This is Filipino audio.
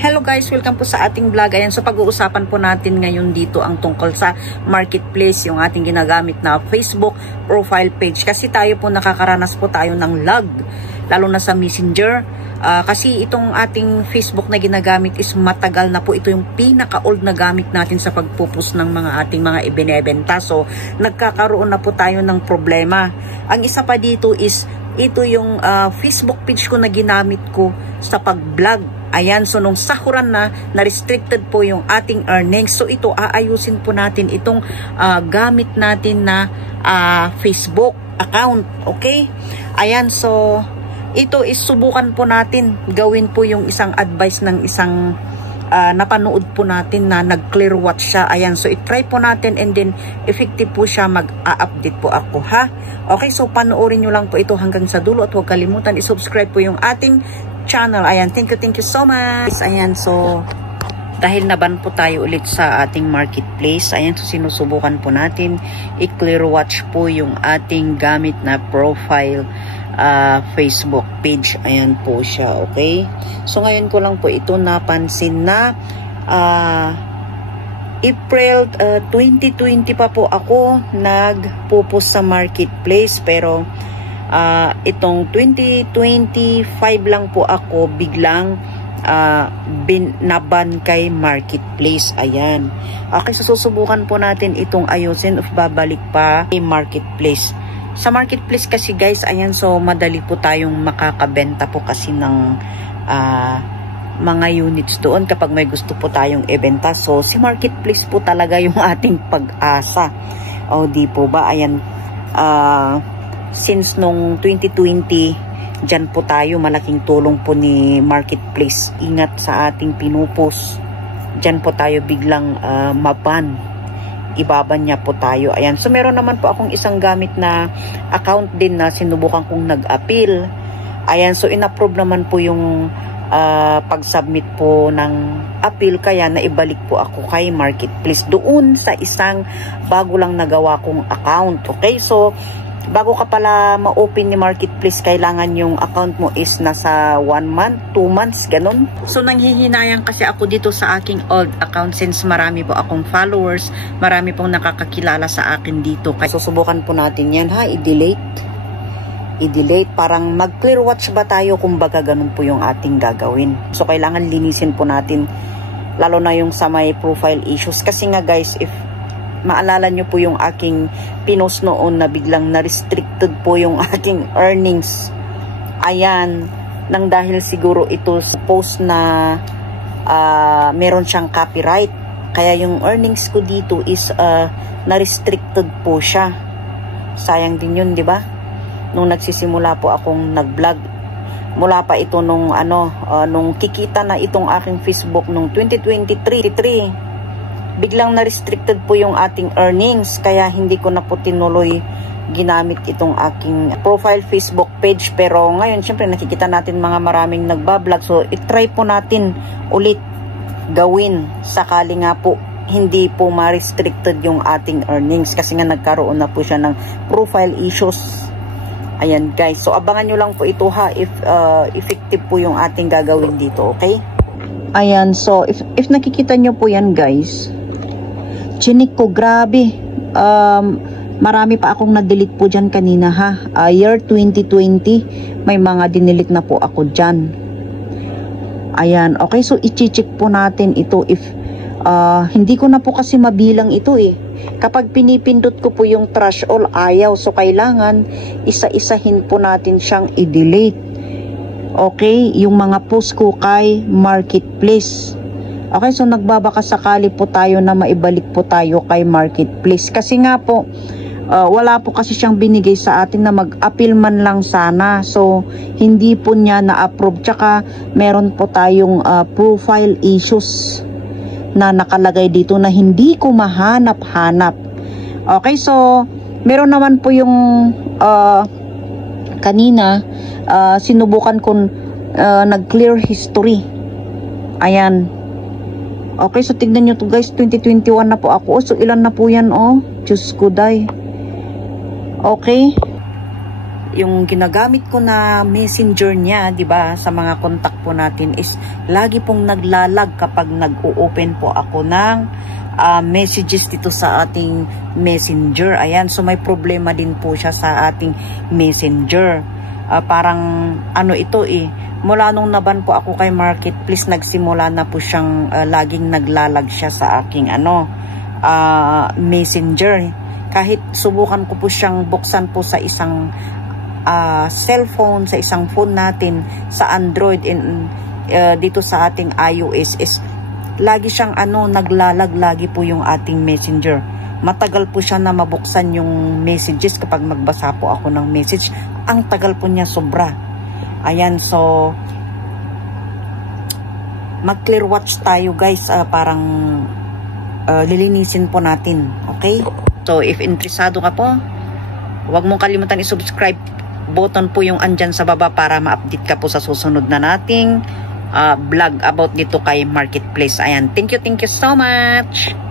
Hello guys, welcome po sa ating vlog. Ayan, so pag-uusapan po natin ngayon dito ang tungkol sa marketplace, yung ating ginagamit na Facebook profile page. Kasi tayo po nakakaranas po tayo ng lag, lalo na sa Messenger. Kasi itong ating Facebook na ginagamit is matagal na po. Ito yung pinaka-old na gamit natin sa pagpupus ng mga ating mga ibinebenta. So, nagkakaroon na po tayo ng problema. Ang isa pa dito is, ito yung Facebook page ko na ginamit ko sa pag-vlog. Ayan, so nung sahuran na restricted po yung ating earnings. So ito, aayusin po natin itong gamit natin na Facebook account. Okay? Ayan, so ito is subukan po natin. Gawin po yung isang advice ng isang napanood po natin na nag-clear watch siya. Ayan, so i-try po natin and then effective po siya, mag-update po ako, ha? Okay, so panoorin nyo lang po ito hanggang sa dulo at huwag kalimutan i-subscribe po yung ating channel. Ayan, thank you so much. Ayan, so dahil naban po tayo ulit sa ating marketplace, ayan, so sinusubukan po natin i-clear watch po yung ating gamit na profile Facebook page. Ayan po siya, okay? So ngayon ko lang po ito napansin na April 2020 pa po ako nagpo-post sa marketplace, pero itong 2025 lang po ako biglang naban kay marketplace. Ayan, okay, so susubukan po natin itong ayusin of babalik pa kay marketplace. Sa marketplace kasi guys, ayan, so madali po tayong makakabenta po kasi ng mga units doon kapag may gusto po tayong ibenta. So si marketplace po talaga yung ating pag-asa, o di po ba? Ayan, since nung 2020, dyan po tayo, malaking tulong po ni marketplace. Ingat sa ating pinupos. Dyan po tayo biglang maban. Ibaban niya po tayo. Ayan, so meron naman po akong isang gamit na account din na sinubukan kong nag-appeal. Ayan, so in-approve naman po yung pag-submit po ng appeal, kaya naibalik po ako kay marketplace doon sa isang bago lang nagawa kong account. Okay, so bago ka pala ma-open ni marketplace, kailangan yung account mo is nasa 1 month, 2 months, ganun. So nanghihinayang kasi ako dito sa aking old account since marami po akong followers, marami pong nakakakilala sa akin dito. Kaya susubukan po natin yan, ha, i-delete. Parang mag-clear watch ba tayo, kumbaga ganun po yung ating gagawin. So kailangan linisin po natin, lalo na yung sa may profile issues. Kasi nga guys, if maalala nyo po yung aking pinost noon na biglang na-restricted po yung aking earnings. Ayan, nang dahil siguro ito sa post na meron siyang copyright. Kaya yung earnings ko dito is na-restricted po siya. Sayang din yun, di ba? Nung nagsisimula po akong nag-vlog, mula pa ito nung nung kikita na itong aking Facebook nung 2023, biglang na-restricted po yung ating earnings, kaya hindi ko na po tinuloy ginamit itong aking profile Facebook page. Pero ngayon, syempre nakikita natin mga maraming nagbablog, so itry po natin ulit gawin, sakali nga po hindi po ma-restricted yung ating earnings, kasi nga nagkaroon na po siya ng profile issues. Ayan guys, so abangan nyo lang po ito, ha, if effective po yung ating gagawin dito, okay? Ayan, so if nakikita nyo po yan guys, chinik ko, grabe. Marami pa akong na-delete po dyan kanina, ha. Year 2020, may mga dinilit na po ako dyan. Ayan, okay, so i-check po natin ito if hindi ko na po kasi mabilang ito eh. Kapag pinipindot ko po yung trash all, ayaw. So kailangan isa-isahin po natin siyang i-delete. Okay, yung mga post ko kay marketplace. Okay, so nagbabaka sakali po tayo na maibalik po tayo kay marketplace. Kasi nga po, wala po kasi siyang binigay sa atin na mag-appeal man lang sana. So, hindi po niya na-approve. Tsaka, meron po tayong profile issues na nakalagay dito na hindi ko mahanap-hanap. Okay, so, meron naman po yung kanina, sinubukan ko nag-clear history. Ayan. Okay, so tignan nyo to guys, 2021 na po ako. So ilan na po yan, oh. Diyos ko, day. Okay. yung ginagamit ko na messenger niya, 'di ba, sa mga contact po natin is lagi pong naglalag kapag nag-o-open po ako ng messages dito sa ating messenger. Ayan, so may problema din po siya sa ating messenger. Parang ano ito mula nung naban po ako kay Marketplace, nagsimula na po siyang laging naglalag siya sa aking messenger. Kahit subukan ko po siyang buksan po sa isang cellphone, sa isang phone natin, sa Android, dito sa ating iOS, is lagi siyang naglalag lagi po yung ating messenger. Matagal po siya na mabuksan yung messages kapag magbasa po ako ng message. Ang tagal po niya sobra. Ayan, so mag-clear watch tayo guys. Parang lilinisin po natin. Okay? So if interesado ka po, huwag mong kalimutan i-subscribe button po yung andyan sa baba para ma-update ka po sa susunod na nating vlog about dito kay Marketplace. Ayan, thank you so much.